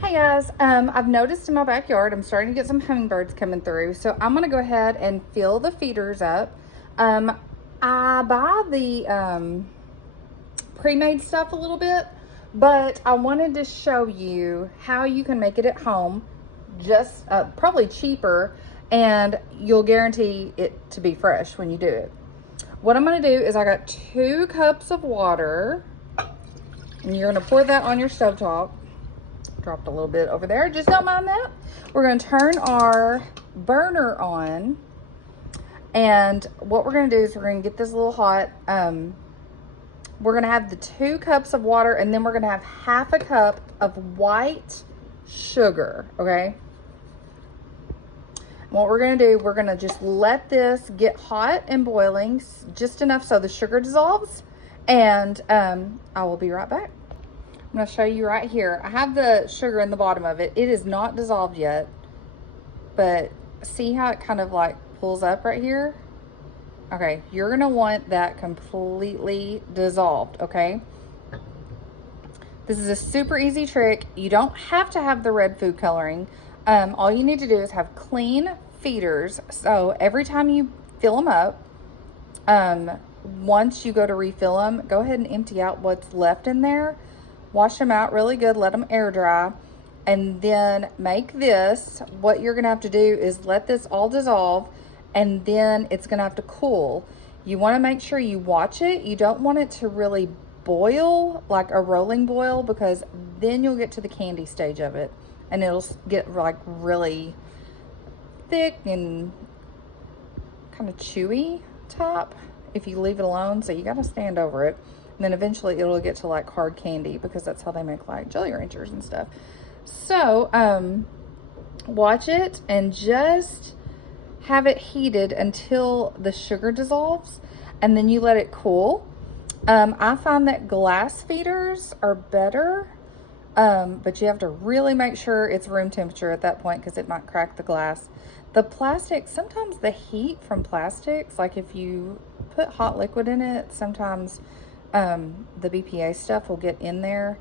Hey guys, I've noticed in my backyard I'm starting to get some hummingbirds coming through, so I'm gonna go ahead and fill the feeders up. Um, I buy the pre-made stuff a little bit, but I wanted to show you how you can make it at home, just probably cheaper, and you'll guarantee it to be fresh when you do it. What I'm gonna do is I got 2 cups of water, and you're gonna pour that on your stovetop. Dropped a little bit over there, just don't mind that. We're going to turn our burner on, and what we're going to do is we're going to get this a little hot. We're going to have the 2 cups of water, and then we're going to have half a cup of white sugar. Okay, what we're going to do, we're going to just let this get hot and boiling just enough so the sugar dissolves, and I will be right back. I'm going to show you right here. I have the sugar in the bottom of it. It is not dissolved yet, but see how it kind of like pulls up right here? Okay, you're going to want that completely dissolved, okay? This is a super easy trick. You don't have to have the red food coloring. All you need to do is have clean feeders. So every time you fill them up, once you go to refill them, go ahead and empty out what's left in there. Wash them out really good, let them air dry, and then make this. What you're gonna have to do is let this all dissolve, and then it's gonna have to cool. You wanna make sure you watch it. You don't want it to really boil, like a rolling boil, because then you'll get to the candy stage of it, and it'll get like really thick and kind of chewy top if you leave it alone, so you gotta stand over it. And then eventually it'll get to like hard candy, because that's how they make like Jelly Ranchers and stuff. So watch it and just have it heated until the sugar dissolves, and then you let it cool. I find that glass feeders are better, but you have to really make sure it's room temperature at that point, because it might crack the glass. The plastic, sometimes the heat from plastics, like if you put hot liquid in it, sometimes the BPA stuff will get in there.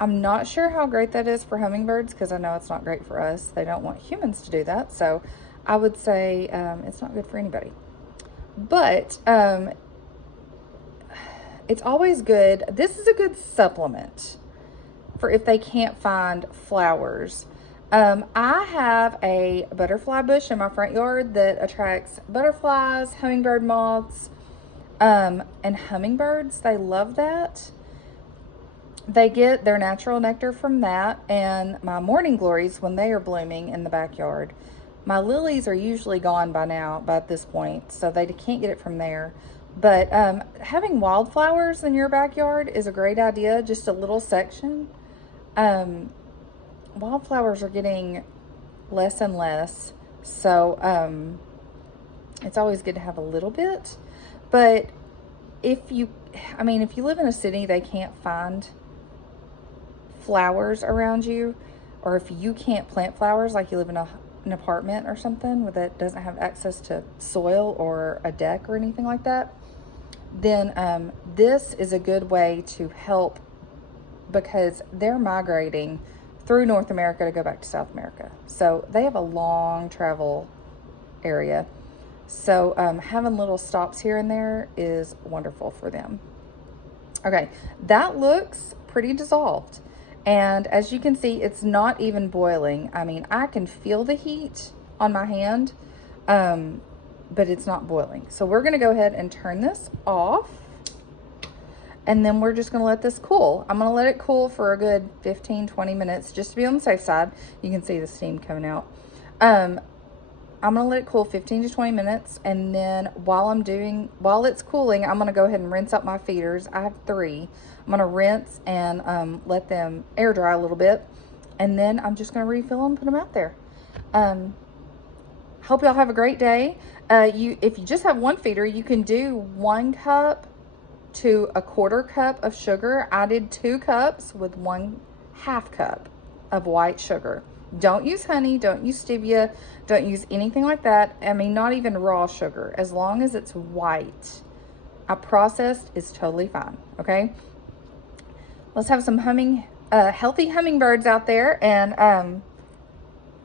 I'm not sure how great that is for hummingbirds, because I know it's not great for us. They don't want humans to do that, so I would say it's not good for anybody. But it's always good. This is a good supplement for if they can't find flowers. I have a butterfly bush in my front yard that attracts butterflies, hummingbird moths, and hummingbirds. They love that. They get their natural nectar from that, and my morning glories, when they are blooming in the backyard. My lilies are usually gone by this point, so they can't get it from there. But having wildflowers in your backyard is a great idea, just a little section. Wildflowers are getting less and less, so it's always good to have a little bit. But if you live in a city, they can't find flowers around you, or if you can't plant flowers, like you live in an apartment or something that doesn't have access to soil or a deck or anything like that, then this is a good way to help, because they're migrating through North America to go back to South America. So they have a long travel area. So having little stops here and there is wonderful for them. Okay, that looks pretty dissolved. And as you can see, it's not even boiling. I mean, I can feel the heat on my hand, but it's not boiling. So we're gonna go ahead and turn this off. And then we're just gonna let this cool. I'm gonna let it cool for a good 15-20 minutes, just to be on the safe side. You can see the steam coming out. I'm gonna let it cool 15 to 20 minutes, and then while it's cooling, I'm gonna go ahead and rinse out my feeders. I have 3. I'm gonna rinse and let them air dry a little bit, and then I'm just gonna refill them, put them out there. Hope y'all have a great day. If you just have 1 feeder, you can do 1 cup to a 1/4 cup of sugar. I did 2 cups with 1/2 cup of white sugar. Don't use honey, don't use stevia, don't use anything like that. I mean, not even raw sugar, as long as it's white. A processed is totally fine, okay? Let's have some healthy hummingbirds out there, and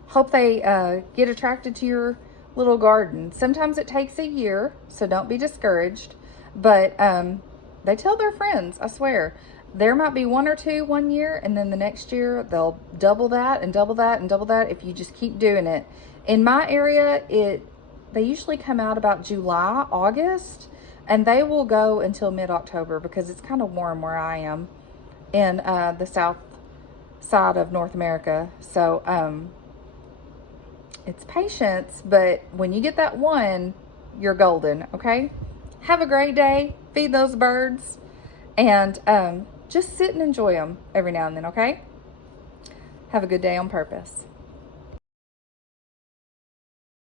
hope they get attracted to your little garden. Sometimes it takes a year, so don't be discouraged. But they tell their friends, I swear. There might be one or two one year, and then the next year they'll double that and double that and double that if you just keep doing it. In my area, they usually come out about July, August, and they will go until mid-October because it's kind of warm where I am in the south side of North America. So it's patience, but when you get that one, you're golden, okay? Have a great day. Feed those birds, and just sit and enjoy them every now and then, okay? Have a good day on purpose.